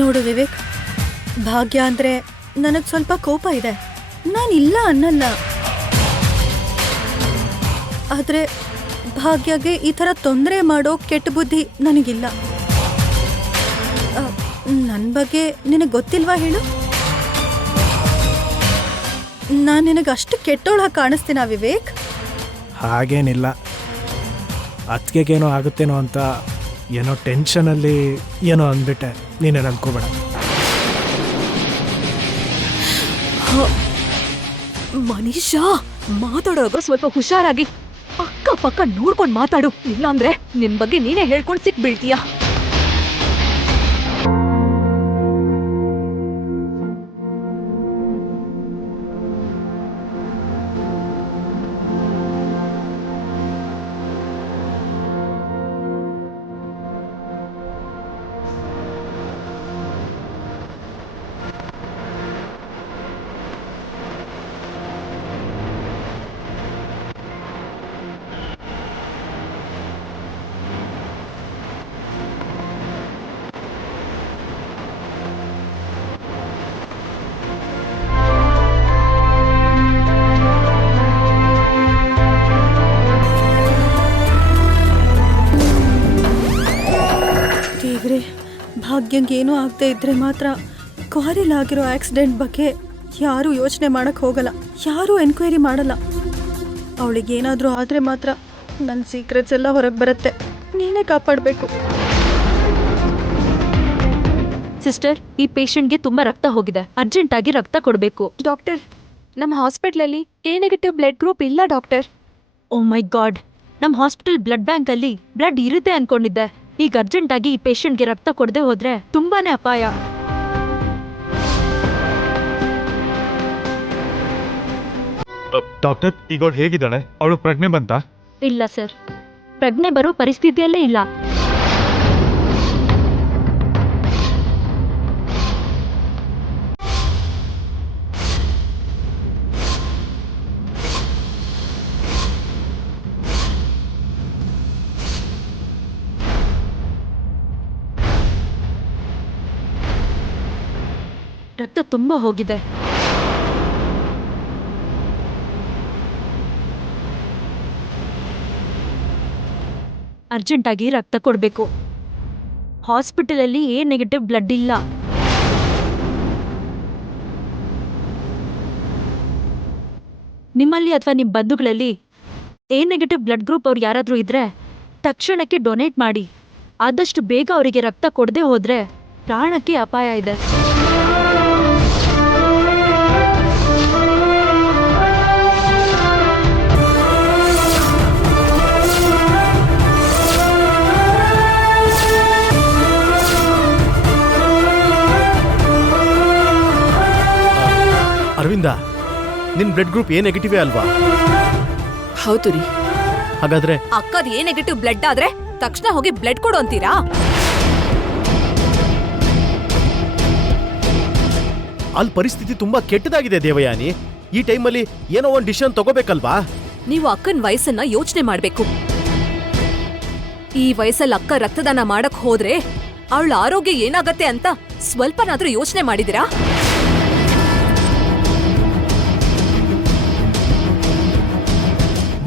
ನೋಡು ವಿವೇಕ್, ಭಾಗ್ಯ ಅಂದ್ರೆ ನನಗೆ ಸ್ವಲ್ಪ ಕೋಪ ಇದೆ, ನಾನಿಲ್ಲ ಅನ್ನಲ್ಲ. ಆದ್ರೆ ಭಾಗ್ಯಗೆ ಈ ಥರ ತೊಂದರೆ ಮಾಡೋ ಕೆಟ್ಟ ಬುದ್ಧಿ ನನಗಿಲ್ಲ. ನನ್ನ ಬಗ್ಗೆ ನಿನಗೆ ಗೊತ್ತಿಲ್ವಾ ಹೇಳು? ನಾನು ನಿನಗೆ ಅಷ್ಟು ಕೆಟ್ಟೋಳ ಕಾಣಿಸ್ತೀನ ವಿವೇಕ್? ಹಾಗೇನಿಲ್ಲ, ಅತ್ತಿಗೆಗೇನೋ ಆಗುತ್ತೇನೋ ಅಂತ ಏನೋ ಟೆನ್ಷನಲ್ಲಿ ಏನೋ ಅಂದ್ಬಿಟ್ಟೆ, ನೀನೇನು ಅನ್ಕೋಬೇಡ. ಮನೀಷಾ, ಮಾತಾಡೋವಾಗ ಸ್ವಲ್ಪ ಹುಷಾರಾಗಿ ಅಕ್ಕಪಕ್ಕ ನೋಡ್ಕೊಂಡು ಮಾತಾಡು, ಇಲ್ಲಾಂದ್ರೆ ನಿನ್ ಬಗ್ಗೆ ನೀನೇ ಹೇಳ್ಕೊಂಡು ಸಿಕ್ ಬೀಳ್ತೀಯ. ಭಾಗ್ಯಂಗೆ ಏನೂ ಆಗದೆ ಇದ್ರೆ ಮಾತ್ರ ಕಾರಿಲಾಗಿರೋ ಆಕ್ಸಿಡೆಂಟ್ ಬಗ್ಗೆ ಯಾರೂ ಯೋಚನೆ ಮಾಡಕ್ ಹೋಗಲ್ಲ, ಯಾರೂ ಎನ್ಕ್ವೈರಿ ಮಾಡಲ್ಲ. ಅವಳಿಗೆ ಏನಾದರೂ ಆದರೆ ಮಾತ್ರ ನನ್ನ ಸೀಕ್ರೆಟ್ಸ್ ಎಲ್ಲ ಹೊರಗೆ ಬರುತ್ತೆ. ನೀನೇ ಕಾಪಾಡಬೇಕು ಸಿಸ್ಟರ್. ಈ ಪೇಷಂಟ್ಗೆ ತುಂಬಾ ರಕ್ತ ಹೋಗಿದೆ, ಅರ್ಜೆಂಟ್ ಆಗಿ ರಕ್ತ ಕೊಡಬೇಕು. ಡಾಕ್ಟರ್, ನಮ್ಮ ಹಾಸ್ಪಿಟ್ಲಲ್ಲಿ ಎ ನೆಗೆಟಿವ್ ಬ್ಲಡ್ ಗ್ರೂಪ್ ಇಲ್ಲ ಡಾಕ್ಟರ್. ಓ ಮೈ ಗಾಡ್, ನಮ್ಮ ಹಾಸ್ಪಿಟಲ್ ಬ್ಲಡ್ ಬ್ಯಾಂಕ್ ಅಲ್ಲಿ ಬ್ಲಡ್ ಇರುತ್ತೆ ಅನ್ಕೊಂಡಿದ್ದೆ. ಈಗ ಅರ್ಜೆಂಟ್ ಆಗಿ ಈ ಪೇಷಂಟ್ಗೆ ರಕ್ತ ಕೊಡದೆ ಹೋದ್ರೆ ತುಂಬಾನೇ ಅಪಾಯ. ಡಾಕ್ಟರ್, ಈಗ ಅವಳು ಹೇಗಿದ್ದಾಳೆ? ಅವಳು ಪ್ರಜ್ಞೆ ಬಂತಾ? ಇಲ್ಲ ಸರ್, ಪ್ರಜ್ಞೆ ಬರೋ ಪರಿಸ್ಥಿತಿಯಲ್ಲೇ ಇಲ್ಲ. ರಕ್ತ ತುಂಬಾ ಹೋಗಿದೆ. ಅರ್ಜೆಂಟ್ ಆಗಿ ರಕ್ತ ಕೊಡಬೇಕು. ಹಾಸ್ಪಿಟಲಲ್ಲಿ ಎ ನೆಗೆಟಿವ್ ಬ್ಲಡ್ ಇಲ್ಲ. ನಿಮ್ಮಲ್ಲಿ ಅಥವಾ ನಿಮ್ಮ ಬಂಧುಗಳಲ್ಲಿ ಎ ನೆಗೆಟಿವ್ ಬ್ಲಡ್ ಗ್ರೂಪ್ ಅವ್ರು ಯಾರಾದರೂ ಇದ್ರೆ ತಕ್ಷಣಕ್ಕೆ ಡೊನೇಟ್ ಮಾಡಿ. ಆದಷ್ಟು ಬೇಗ ಅವರಿಗೆ ರಕ್ತ ಕೊಡದೆ ಹೋದ್ರೆ ಪ್ರಾಣಕ್ಕೆ ಅಪಾಯ ಇದೆ. ಅರವಿಂದ, ನಿನ್ ಬ್ಲಡ್ ಗ್ರೂಪ್ ಎ ನೆಗೆಟಿವ್ ಅಲ್ವಾ? ಹೌದು ರೀ. ಹಾಗಾದ್ರೆ ಅಕ್ಕದ ಎ ನೆಗೆಟಿವ್ ಬ್ಲಡ್ ಆದ್ರೆ ತಕ್ಷಣ ಹೋಗಿ ಬ್ಲಡ್ ಕೊಡು ಅಂತೀರಾ? ಅಲ್ಲಿ ಪರಿಸ್ಥಿತಿ ತುಂಬಾ ಕೆಟ್ಟದಾಗಿದೆ ದೇವಯಾನಿ. ಈ ಟೈಮಲ್ಲಿ ಏನೋ ಒಂದು ಡಿಸಿಷನ್ ತಗೋಬೇಕಲ್ವಾ? ನೀವು ಅಕ್ಕನ ವಯಸ್ಸನ್ನ ಯೋಚನೆ ಮಾಡ್ಬೇಕು. ಈ ವಯಸ್ಸಲ್ಲಿ ಅಕ್ಕ ರಕ್ತದಾನ ಮಾಡಕ್ ಹೋದ್ರೆ ಅವಳ ಆರೋಗ್ಯ ಏನಾಗತ್ತೆ ಅಂತ ಸ್ವಲ್ಪನಾದ್ರೂ ಯೋಚನೆ ಮಾಡಿದಿರಾ?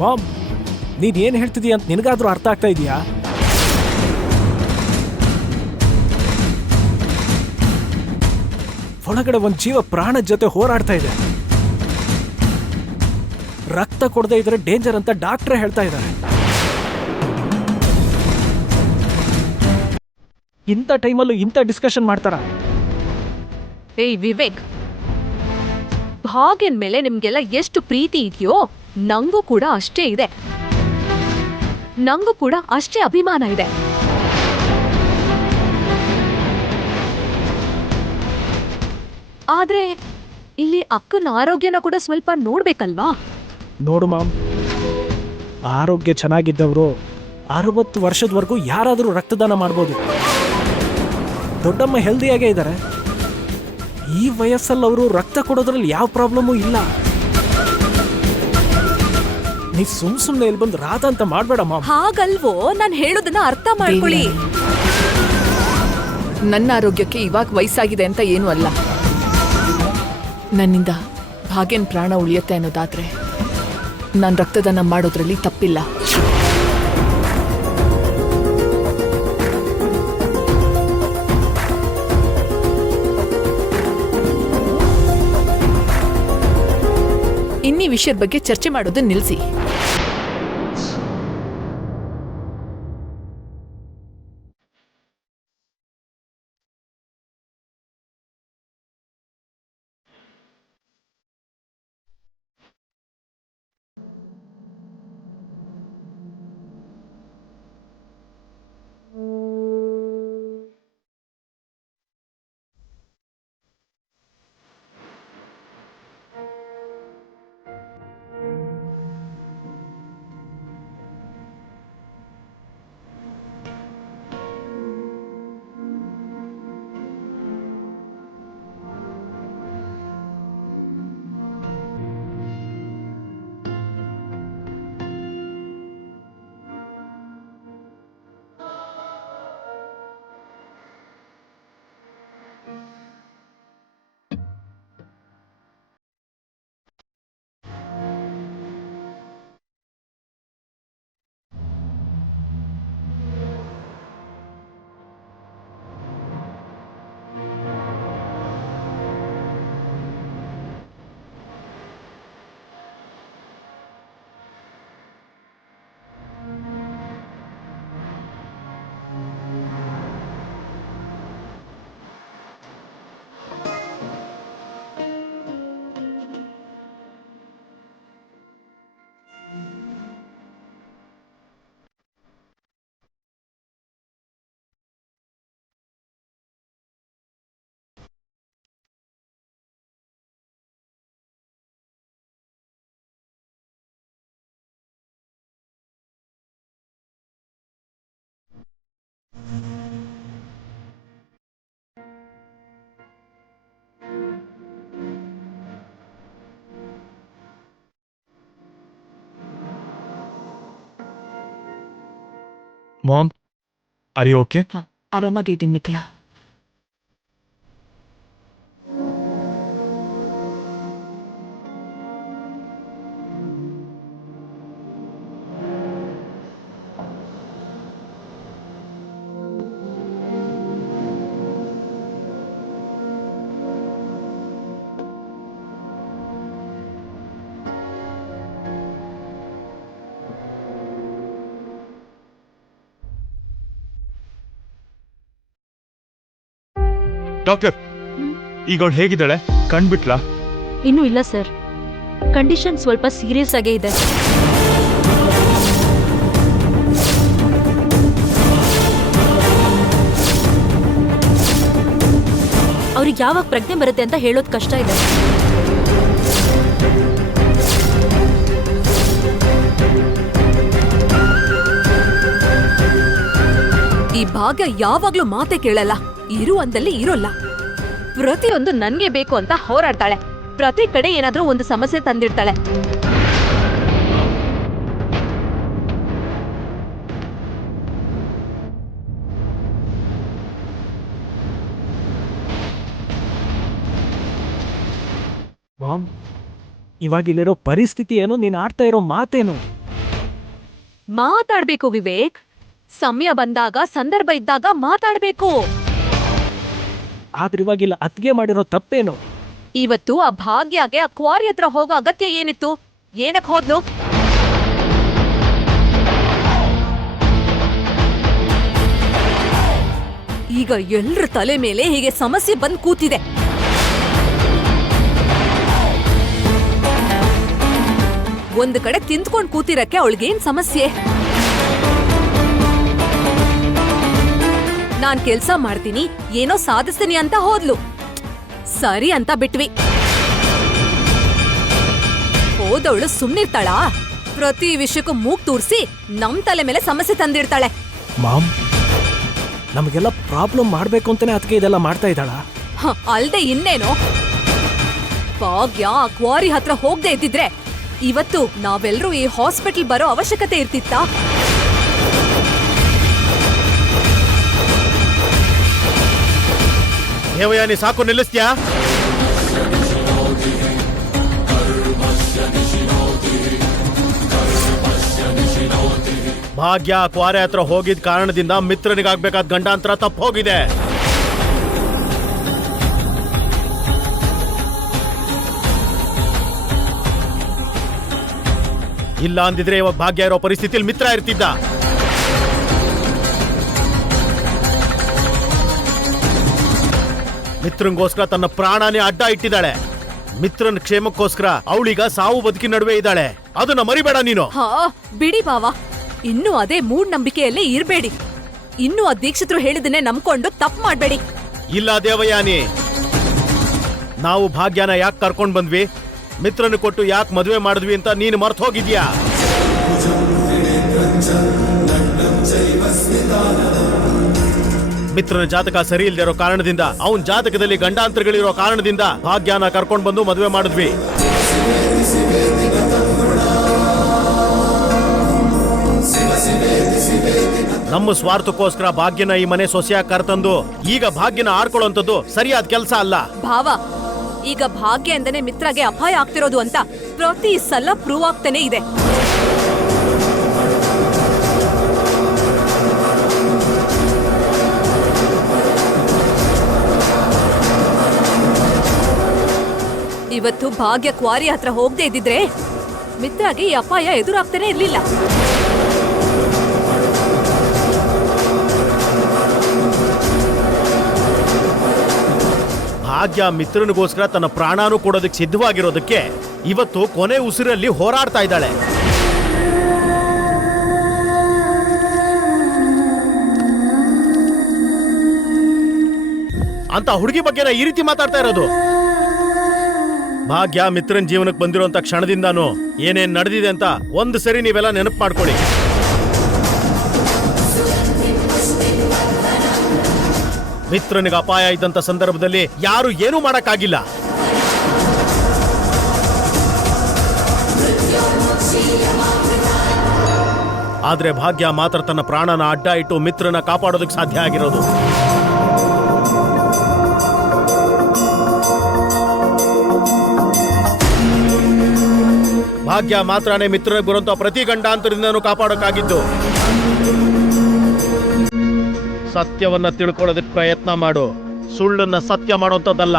ಮಾಮ್, ನೀನ್ ಏನ್ ಹೇಳ್ತಿದೀಯ ಅಂತ ನಿನಗಾದ್ರೂ ಅರ್ಥ ಆಗ್ತಾ ಇದೆಯಾ? ಒಳಗಡೆ ಒಂದ್ ಜೀವ ಪ್ರಾಣದ ಜೊತೆ ಹೋರಾಡ್ತಾ ಇದೆ. ರಕ್ತ ಕೊಡದೆ ಇದ್ರೆ ಡೇಂಜರ್ ಅಂತ ಡಾಕ್ಟ್ರೇ ಹೇಳ್ತಾ ಇದ್ದಾರೆ. ಇಂಥ ಟೈಮಲ್ಲೂ ಇಂಥ ಡಿಸ್ಕಷನ್ ಮಾಡ್ತಾರ? ಏಯ್ ವಿವೇಕ್, ಭಾಗ್ಯನ್ ಮೇಲೆ ನಿಮ್ಗೆಲ್ಲ ಎಷ್ಟು ಪ್ರೀತಿ ಇದೆಯೋ ನಂಗೂ ಕೂಡ ಅಷ್ಟೇ ಇದೆ. ನಂಗೂ ಕೂಡ ಅಷ್ಟೇ ಅಭಿಮಾನ ಇದೆ. ಆದ್ರೆ ಇಲ್ಲಿ ಅಕ್ಕನ ಆರೋಗ್ಯನ ಕೂಡ ಸ್ವಲ್ಪ ನೋಡ್ಬೇಕಲ್ವಾ? ನೋಡು ಮಾಮ್, ಆರೋಗ್ಯ ಚೆನ್ನಾಗಿದ್ದವರು 60 ವರ್ಷದವರೆಗೂ ಯಾರಾದರೂ ರಕ್ತದಾನ ಮಾಡ್ಬೋದು. ದೊಡ್ಡಮ್ಮ ಹೆಲ್ದಿಯಾಗೇ ಇದ್ದಾರೆ. ಈ ವಯಸ್ಸಲ್ಲಿ ಅವರು ರಕ್ತ ಕೊಡೋದ್ರಲ್ಲಿ ಯಾವ ಪ್ರಾಬ್ಲಮ್ಮೂ ಇಲ್ಲ. ನೀ ಸುಮ್ನೆ ಇಲ್ಲಿ ಬಂದು ರಾತ ಅಂತ ಮಾಡ್ಬೇಡ ಮಾಮ್. ಹಾಗಲ್ವೋ, ನಾನು ಹೇಳೋದನ್ನ ಅರ್ಥ ಮಾಡ್ಕೊಳ್ಳಿ. ನನ್ನ ಆರೋಗ್ಯಕ್ಕೆ ಇವಾಗ ವಯಸ್ಸಾಗಿದೆ ಅಂತ ಏನೂ ಅಲ್ಲ. ನನ್ನಿಂದ ಭಾಗ್ಯನ್ ಪ್ರಾಣ ಉಳಿಯುತ್ತೆ ಅನ್ನೋದಾದ್ರೆ ನಾನು ರಕ್ತದಾನ ಮಾಡೋದ್ರಲ್ಲಿ ತಪ್ಪಿಲ್ಲ. ಇನ್ನೀ ವಿಷಯದ ಬಗ್ಗೆ ಚರ್ಚೆ ಮಾಡೋದನ್ನ ನಿಲ್ಲಿಸಿ. Mom, are you okay? ಆರಾಮಾಗಿದ್ದೀನಿ ನಿಖಿಲ. ಡಾಕ್ಟರ್, ಈಗ ಅವಳು ಹೇಗಿದ್ದಾಳೆ? ಕಂಡ್ಬಿಟ್ಲಾ? ಇನ್ನೂ ಇಲ್ಲ ಸರ್, ಕಂಡೀಷನ್ ಸ್ವಲ್ಪ ಸೀರಿಯಸ್ ಆಗೇ ಇದೆ. ಅವ್ರಿಗೆ ಯಾವಾಗ ಪ್ರಜ್ಞೆ ಬರುತ್ತೆ ಅಂತ ಹೇಳೋದು ಕಷ್ಟ ಇದೆ. ಈ ಭಾಗ್ಯ ಯಾವಾಗ್ಲೂ ಮಾತೆ ಕೇಳಲ್ಲ, ಇರು ಅಂದಲ್ಲಿ ಇರೋಲ್ಲ. ಪ್ರತಿಯೊಂದು ನನ್ಗೆ ಬೇಕು ಅಂತ ಹೋರಾಡ್ತಾಳೆ, ಪ್ರತಿ ಕಡೆ ಏನಾದ್ರೂ ಒಂದು ಸಮಸ್ಯೆ ತಂದಿಡ್ತಾಳೆ. ಮಾಮ್, ಇವಾಗ ಇಲ್ಲಿರೋ ಪರಿಸ್ಥಿತಿ ಏನು, ನೀನು ಆಡ್ತಾ ಇರೋ ಮಾತೇನು? ಮಾತಾಡ್ಬೇಕು ವಿವೇಕ್, ಸಮಯ ಬಂದಾಗ ಸಂದರ್ಭ ಇದ್ದಾಗ ಮಾತಾಡ್ಬೇಕು. ಆದ್ರೆ ಇವಾಗಿಲ್ಲ ಅತ್ಗೆ ಮಾಡಿರೋ ತಪ್ಪೇನು? ಇವತ್ತು ಆ ಭಾಗ್ಯಗೆ ಆ ಕ್ವಾರಿ ಹತ್ರ ಹೋಗೋ ಅಗತ್ಯ ಏನಿತ್ತು? ಏನಕ್ ಹೋದ್ಲು? ಈಗ ಎಲ್ರ ತಲೆ ಮೇಲೆ ಹೀಗೆ ಸಮಸ್ಯೆ ಬಂದ್ ಕೂತಿದೆ. ಒಂದು ಕಡೆ ತಿಂದ್ಕೊಂಡ್ ಕೂತಿರಕ್ಕೆ ಅವಳಿಗೇನ್ ಸಮಸ್ಯೆ? ನಾನ್ ಕೆಲ್ಸ ಮಾಡ್ತೀನಿ, ಏನೋ ಸಾಧಿಸ್ತೀನಿ ಅಂತ ಹೋದ್ಲು. ಸರಿ ಅಂತ ಬಿಟ್ವಿ. ಹೋದವಳು ಸುಮ್ನಿರ್ತಾಳಾ? ಪ್ರತಿ ವಿಷಯಕ್ಕೂ ಮೂಗ್ ತೂರ್ಸಿ ನಮ್ ತಲೆ ಮೇಲೆ ಸಮಸ್ಯೆ ತಂದಿಡ್ತಾಳೆ. ಮಾಮ್, ನಮಗೆಲ್ಲ ಪ್ರಾಬ್ಲಮ್ ಮಾಡ್ಬೇಕು ಅಂತಾನೆ ಅದಕ್ಕೆ ಇದೆಲ್ಲ ಮಾಡ್ತಾ ಇದ್ದಾಳ? ಅಲ್ದೆ ಇನ್ನೇನೋ. ಭಾಗ್ಯ ಆ ಕ್ವಾರಿ ಹತ್ರ ಹೋಗದೆ ಇದ್ದಿದ್ರೆ ಇವತ್ತು ನಾವೆಲ್ಲರೂ ಈ ಹಾಸ್ಪಿಟಲ್ ಬರೋ ಅವಶ್ಯಕತೆ ಇರ್ತಿತ್ತಾ? ದೇವಯಾನಿ ಸಾಕು, ನಿಲ್ಲಿಸ್ತ್ಯಾ? ಭಾಗ್ಯ ಕ್ವಾರೆ ಹತ್ರ ಹೋಗಿದ್ ಕಾರಣದಿಂದ ಮಿತ್ರನಿಗಾಗ್ಬೇಕಾದ ಗಂಡಾಂತರ ತಪ್ಪು ಹೋಗಿದೆ. ಇಲ್ಲ ಅಂದಿದ್ರೆ ಇವಾಗ ಭಾಗ್ಯ ಇರೋ ಪರಿಸ್ಥಿತಿಯಲ್ಲಿ ಮಿತ್ರ ಇರ್ತಿದ್ದ. ಮಿತ್ರನ್ಗೋಸ್ಕರ ತನ್ನ ಪ್ರಾಣನೇ ಅಡ್ಡ ಇಟ್ಟಿದ್ದಾಳೆ. ಮಿತ್ರನ ಕ್ಷೇಮಕ್ಕೋಸ್ಕರ ಅವಳೀಗ ಸಾವು ಬದುಕಿ ನಡುವೆ ಇದ್ದಾಳೆ. ಅದನ್ನ ಮರಿಬೇಡ ನೀನು. ಹಾ ಬಿಡಿ ಬಾವ, ಇನ್ನೂ ಅದೇ ಮೂಢನಂಬಿಕೆಯಲ್ಲೇ ಇರ್ಬೇಡಿ. ಇನ್ನೂ ಆ ದೀಕ್ಷಿತರು ಹೇಳಿದನ್ನೇ ನಂಬ್ಕೊಂಡು ತಪ್ಪು ಮಾಡ್ಬೇಡಿ. ಇಲ್ಲ ದೇವಯಾನಿ, ನಾವು ಭಾಗ್ಯನ ಯಾಕೆ ಕರ್ಕೊಂಡ್ ಬಂದ್ವಿ, ಮಿತ್ರನ ಕೊಟ್ಟು ಯಾಕೆ ಮದುವೆ ಮಾಡಿದ್ವಿ ಅಂತ ನೀನು ಮರ್ತು ಹೋಗಿದ್ಯಾ? ಮಿತ್ರನ ಜಾತಕ ಸರಿ ಇಲ್ದೇ ಇರೋ ಕಾರಣದಿಂದ, ಅವನ್ ಜಾತಕದಲ್ಲಿ ಗಂಡಾಂತರಗಳಿರೋ ಕಾರಣದಿಂದ ಭಾಗ್ಯನ ಕರ್ಕೊಂಡ್ ಬಂದು ಮದುವೆ ಮಾಡಿದ್ವಿ. ನಮ್ಮ ಸ್ವಾರ್ಥಕ್ಕೋಸ್ಕರ ಭಾಗ್ಯನ ಈ ಮನೆ ಸೊಸೆಯಾಗಿ ಕರ್ತಂದು ಈಗ ಭಾಗ್ಯನ ಆಡ್ಕೊಳ್ಳುವಂಥದ್ದು ಸರಿಯಾದ ಕೆಲಸ ಅಲ್ಲ. ಭಾವ, ಈಗ ಭಾಗ್ಯ ಎಂದನೆ ಮಿತ್ರಗೆ ಅಪಾಯ ಆಗ್ತಿರೋದು ಅಂತ ಪ್ರತಿ ಸಲ ಪ್ರೂವ್ ಆಗ್ತಾನೆ ಇದೆ. ಇವತ್ತು ಭಾಗ್ಯ ಕ್ವಾರಿ ಹತ್ರ ಹೋಗದೆ ಇದ್ದಿದ್ರೆ ಮಿತ್ರಗೆ ಈ ಅಪಾಯ ಎದುರಾಗ್ತಾನೆ ಇರ್ಲಿಲ್ಲ. ಭಾಗ್ಯ ಮಿತ್ರನಿಗೋಸ್ಕರ ತನ್ನ ಪ್ರಾಣಾನು ಕೊಡೋದಕ್ಕೆ ಸಿದ್ಧವಾಗಿರೋದಕ್ಕೆ ಇವತ್ತು ಕೊನೆ ಉಸಿರಲ್ಲಿ ಹೋರಾಡ್ತಾ ಇದ್ದಾಳೆ. ಅಂತ ಹುಡುಗಿ ಬಗ್ಗೆನ ಈ ರೀತಿ ಮಾತಾಡ್ತಾ ಇರೋದು? ಭಾಗ್ಯ ಮಿತ್ರನ್ ಜೀವನಕ್ಕೆ ಬಂದಿರುವಂತ ಕ್ಷಣದಿಂದಾನು ಏನೇನ್ ನಡೆದಿದೆ ಅಂತ ಒಂದು ಸರಿ ನೀವೆಲ್ಲ ನೆನಪು ಮಾಡ್ಕೊಳ್ಳಿ. ಮಿತ್ರನಿಗೆ ಅಪಾಯ ಇದ್ದಂತ ಸಂದರ್ಭದಲ್ಲಿ ಯಾರು ಏನೂ ಮಾಡಕ್ಕಾಗಿಲ್ಲ. ಆದ್ರೆ ಭಾಗ್ಯ ಮಾತ್ರ ತನ್ನ ಪ್ರಾಣನ ಅಡ್ಡ ಇಟ್ಟು ಮಿತ್ರನ ಕಾಪಾಡೋದಕ್ಕೆ ಸಾಧ್ಯ ಆಗಿರೋದು. ಭಾಗ್ಯ ಮಾತ್ರನೇ ಮಿತ್ರನಿಗೆ ಬರುವಂತ ಪ್ರತಿ ಗಂಡಾಂತರದಿಂದನೂ ಕಾಪಾಡೋಕ್ಕಾಗಿದ್ದು. ಸತ್ಯವನ್ನ ತಿಳ್ಕೊಳ್ಳೋದಕ್ಕೆ ಪ್ರಯತ್ನ ಮಾಡು, ಸುಳ್ಳನ್ನ ಸತ್ಯ ಮಾಡೋಂಥದ್ದಲ್ಲ.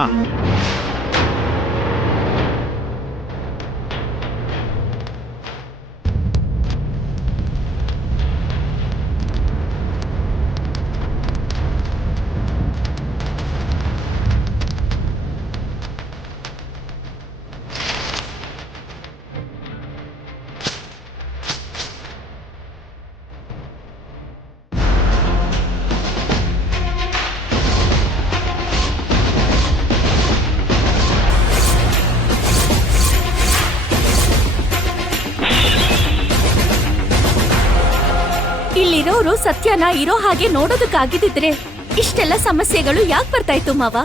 ಇಲ್ಲಿರೋರು ಸತ್ಯನ ಇರೋ ಹಾಗೆ ನೋಡೋದಕ್ಕಾಗಿದ್ದಿದ್ರೆ ಇಷ್ಟೆಲ್ಲ ಸಮಸ್ಯೆಗಳು ಯಾಕೆ ಬರ್ತಾ ಇತ್ತು ಮಾವ?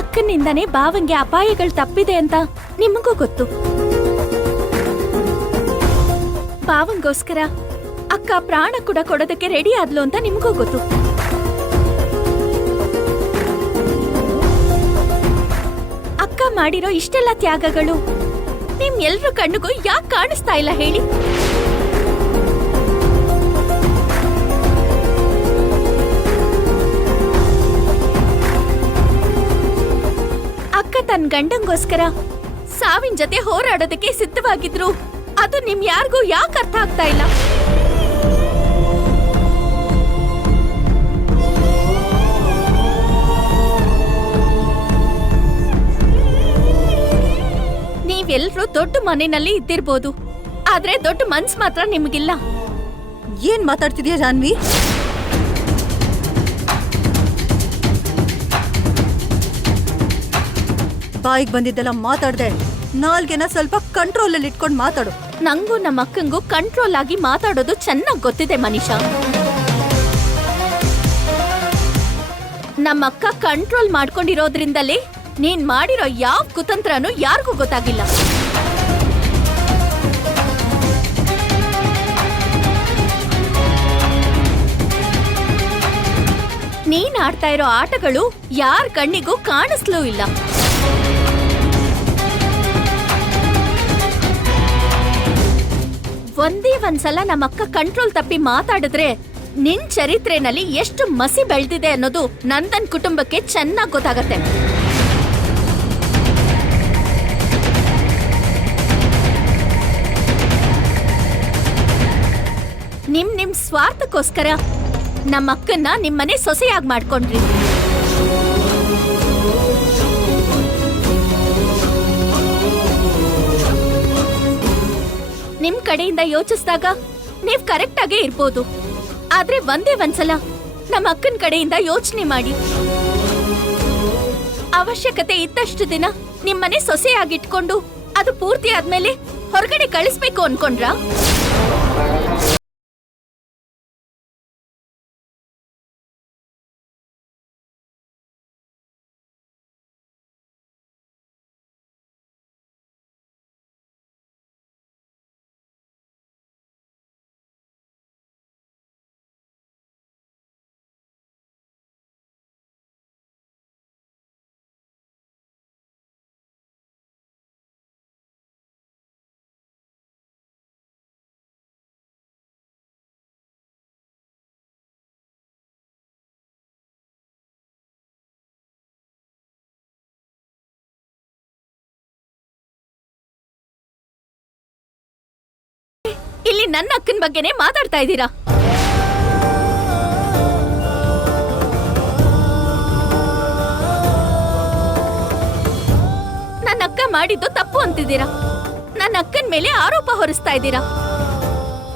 ಅಕ್ಕನಿಂದಾನೇ ಭಾವಂಗೆ ಅಪಾಯಗಳು ತಪ್ಪಿದೆ ಅಂತ ನಿಮಗೂ ಗೊತ್ತು. ಭಾವಂಗೋಸ್ಕರ ಅಕ್ಕ ಪ್ರಾಣ ಕೂಡ ಕೊಡೋದಕ್ಕೆ ರೆಡಿ ಆದ್ಲು ಅಂತ ನಿಮಗೂ ಗೊತ್ತು. ಅಕ್ಕ ಮಾಡಿರೋ ಇಷ್ಟೆಲ್ಲ ತ್ಯಾಗಗಳು ನಿಮ್ ಎಲ್ರ ಕಣ್ಣಿಗೂ ಯಾಕೆ ಕಾಣಿಸ್ತಾ ಇಲ್ಲ ಹೇಳಿ? ಅಕ್ಕ ತನ್ನ ಗಂಡಂಗೋಸ್ಕರ ಸಾವಿನ ಜೊತೆ ಹೋರಾಡೋದಕ್ಕೆ ಸಿದ್ಧವಾಗಿದ್ರು. ಅದು ನಿಮ್ ಯಾರಿಗೂ ಯಾಕೆ ಅರ್ಥ ಆಗ್ತಾ ಇಲ್ಲ? ನೀವೆಲ್ರೂ ದೊಡ್ಡ ಮನೆಯಲ್ಲಿ ಇದ್ದಿರ್ಬೋದು, ಆದ್ರೆ ದೊಡ್ಡ ಮನ್ಸ್ ಮಾತ್ರ ನಿಮಗಿಲ್ಲ. ಏನ್ ಮಾತಾಡ್ತಿದ್ಯಾ ಜಾನ್ವಿ? ಬಾಯಿಗೆ ಬಂದಿದ್ದೆಲ್ಲ ಮಾತಾಡ್ದೆ, ನಾಲ್ಗೆನ ಸ್ವಲ್ಪ ಕಂಟ್ರೋಲ್ ಅಲ್ಲಿ ಇಟ್ಕೊಂಡು ಮಾತಾಡು. ನಂಗೂ ನಮ್ಮ ಅಕ್ಕಂಗೂ ಕಂಟ್ರೋಲ್ ಆಗಿ ಮಾತಾಡೋದು ಚೆನ್ನಾಗಿ ಗೊತ್ತಿದೆ ಮನೀಷಾ. ನಮ್ಮ ಅಕ್ಕ ಕಂಟ್ರೋಲ್ ಮಾಡ್ಕೊಂಡಿರೋದ್ರಿಂದಲೇ ನೀನ್ ಮಾಡಿರೋ ಯಾವ ಕುತಂತ್ರನೂ ಯಾರಿಗೂ ಗೊತ್ತಾಗಿಲ್ಲ. ನೀನ್ ಆಡ್ತಾ ಇರೋ ಆಟಗಳು ಯಾರ್ ಕಣ್ಣಿಗೂ ಕಾಣಿಸ್ಲೂ ಇಲ್ಲ. ಒಂದೇ ಒಂದ್ಸಲ ನಮ್ಮಕ್ಕ ಕಂಟ್ರೋಲ್ ತಪ್ಪಿ ಮಾತಾಡಿದ್ರೆ ನಿನ್ ಚರಿತ್ರೆನಲ್ಲಿ ಎಷ್ಟು ಮಸಿ ಬೆಳ್ದಿದೆ ಅನ್ನೋದು ನಂದನ್ ಕುಟುಂಬಕ್ಕೆ ಚೆನ್ನಾಗ್ ಗೊತ್ತಾಗತ್ತೆ. ನಿಮ್ ಸ್ವಾರ್ಥಕ್ಕೋಸ್ಕರ ನಮ್ಮಕ್ಕನ್ನ ನಿಮ್ಮನೆ ಸೊಸೆಯಾಗಿ ಮಾಡ್ಕೊಂಡ್ರಿ. ನಿಮ್ ಕಡೆಯಿಂದ ಯೋಚಿಸಿದಾಗ ನೀವ್ ಕರೆಕ್ಟ್ ಆಗೇ ಇರ್ಬೋದು. ಆದ್ರೆ ಒಂದೇ ಒಂದ್ಸಲ ನಮ್ಮ ಅಕ್ಕನ ಕಡೆಯಿಂದ ಯೋಚನೆ ಮಾಡಿ. ಅವಶ್ಯಕತೆ ಇದ್ದಷ್ಟು ದಿನ ನಿಮ್ಮನೆ ಸೊಸೆಯಾಗಿಟ್ಕೊಂಡು ಅದು ಪೂರ್ತಿ ಆದ್ಮೇಲೆ ಹೊರಗಡೆ ಕಳಿಸ್ಬೇಕು ಅನ್ಕೊಂಡ್ರಾ? ಇಲ್ಲಿ ನನ್ನ ಅಕ್ಕನ ಬಗ್ಗೆನೇ ಮಾತಾಡ್ತಾ ಇದ್ದೀರಾ? ನನ್ನ ಅಕ್ಕ ಮಾಡಿದ್ದು ತಪ್ಪು ಅಂತಿದ್ದೀರಾ. ನನ್ನ ಅಕ್ಕನ ಮೇಲೆ ಆರೋಪ ಹೊರಿಸ್ತಾ ಇದ್ದೀರಾ.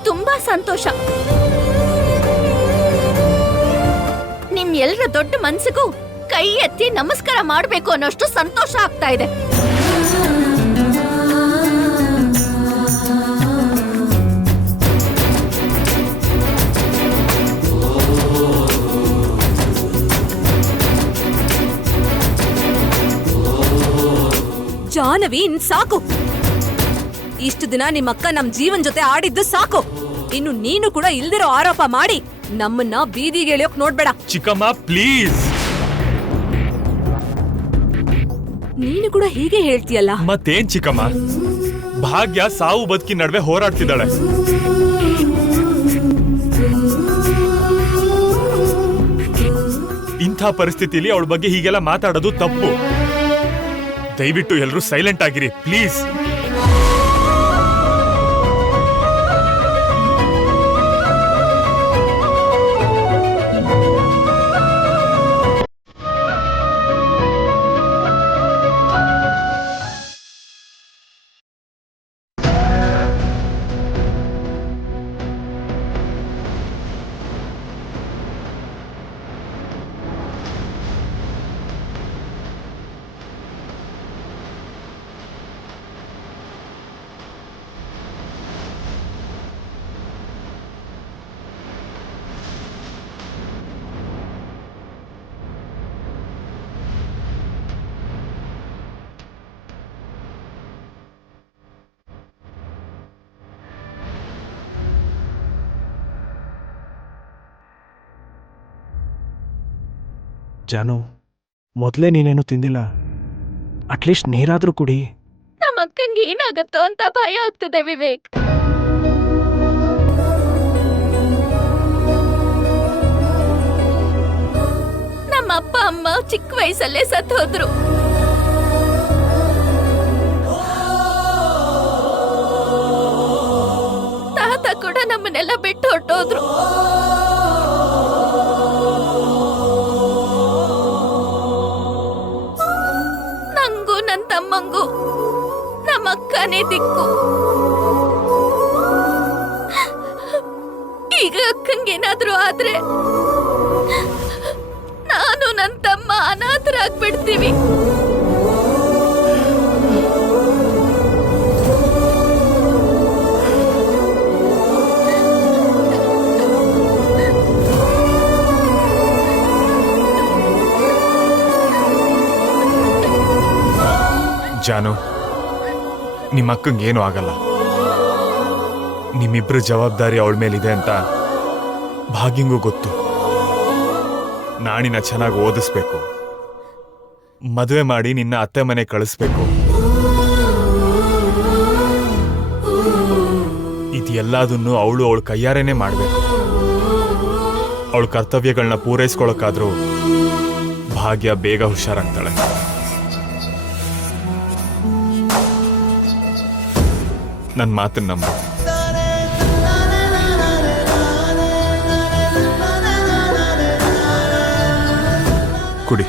ತುಂಬಾ ಸಂತೋಷ. ನಿಮ್ ಎಲ್ಲರ ದೊಡ್ಡ ಮನ್ಸಿಗೂ ಕೈ ಎತ್ತಿ ನಮಸ್ಕಾರ ಮಾಡ್ಬೇಕು ಅನ್ನೋಷ್ಟು ಸಂತೋಷ ಆಗ್ತಾ ಇದೆ. ಜಾನವಿ, ಸಾಕು. ಇಷ್ಟು ದಿನ ನಿಮ್ಮಕ್ಕ ನಮ್ ಜೀವನ್ ಜೊತೆ ಆಡಿದ್ದು ಸಾಕು. ಇನ್ನು ನೀನು ಕೂಡ ಇಲ್ದಿರೋ ಆರೋಪ ಮಾಡಿ ನಮ್ಮನ್ನ ಬೀದಿಗೆ ಎಳೆಯೋಕ್ ನೋಡ್ಬೇಡ. ಚಿಕ್ಕಮ್ಮ ಪ್ಲೀಸ್. ನೀನು ಕೂಡ ಹೀಗೆ ಹೇಳ್ತೀಯಲ್ಲ? ಮತ್ತೇನ್ ಚಿಕ್ಕಮ್ಮ, ಭಾಗ್ಯ ಸಾವು ಬದುಕಿ ನಡುವೆ ಹೋರಾಡ್ತಿದ್ದಾಳೆ. ಇಂಥ ಪರಿಸ್ಥಿತಿಲಿ ಅವಳ ಬಗ್ಗೆ ಹೀಗೆಲ್ಲ ಮಾತಾಡೋದು ತಪ್ಪು. ದಯವಿಟ್ಟು ಎಲ್ಲರೂ ಸೈಲೆಂಟ್ ಆಗಿರಿ ಪ್ಲೀಸ್. ಜಾನು, ಮೊದಲೇ ನೀನೇನು ತಿಂದಿಲ್ಲ, ಅಟ್ಲೀಸ್ಟ್ ನೀರಾದ್ರೂ ಕುಡಿ. ನಮ್ಮ ಅಕ್ಕಂಗೆ ಏನಾಗತ್ತೋ ಅಂತ ಭಯ ಆಗ್ತದೆ ವಿವೇಕ್. ನಮ್ಮ ಅಪ್ಪ ಅಮ್ಮ ಚಿಕ್ಕ ವಯಸ್ಸಲ್ಲೇ ಸತ್ತು ಹೋದ್ರು. ತಾತ ಕೂಡ ನಮ್ಮನ್ನೆಲ್ಲ ಬಿಟ್ಟು ಹೊರಟೋದ್ರು. ನಂಗೂ ನನ್ನ ತಮ್ಮಂಗೂ ನಮ್ಮ ಅಕ್ಕನೇ ದಿಕ್ಕು. ಈಗ ಅಕ್ಕಂಗೇನಾದ್ರೂ ಆದ್ರೆ ನಾನು ನನ್ನ ತಮ್ಮ ಅನಾಥರಾಗ್ಬಿಡ್ತೀವಿ. ಜಾನು, ನಿಮ್ಮ ಅಕ್ಕಂಗೇನು ಆಗಲ್ಲ. ನಿಮ್ಮಿಬ್ರ ಜವಾಬ್ದಾರಿ ಅವಳ ಮೇಲಿದೆ ಅಂತ ಭಾಗ್ಯಂಗೂ ಗೊತ್ತು. ನಾಣಿನ ಚೆನ್ನಾಗಿ ಓದಿಸ್ಬೇಕು, ಮದುವೆ ಮಾಡಿ ನಿನ್ನ ಅತ್ತೆ ಮನೆ ಕಳಿಸ್ಬೇಕು. ಇದೆಲ್ಲದನ್ನು ಅವಳು ಅವಳ ಕೈಯಾರೇನೆ ಮಾಡಬೇಕು. ಅವಳ ಕರ್ತವ್ಯಗಳನ್ನ ಪೂರೈಸ್ಕೊಳಕ್ಕಾದ್ರೂ ಭಾಗ್ಯ ಬೇಗ ಹುಷಾರಾಗ್ತಾಳೆ. ನನ್ನ ಮಾತನ್ನ ನಂಬು. ಕುಡಿ.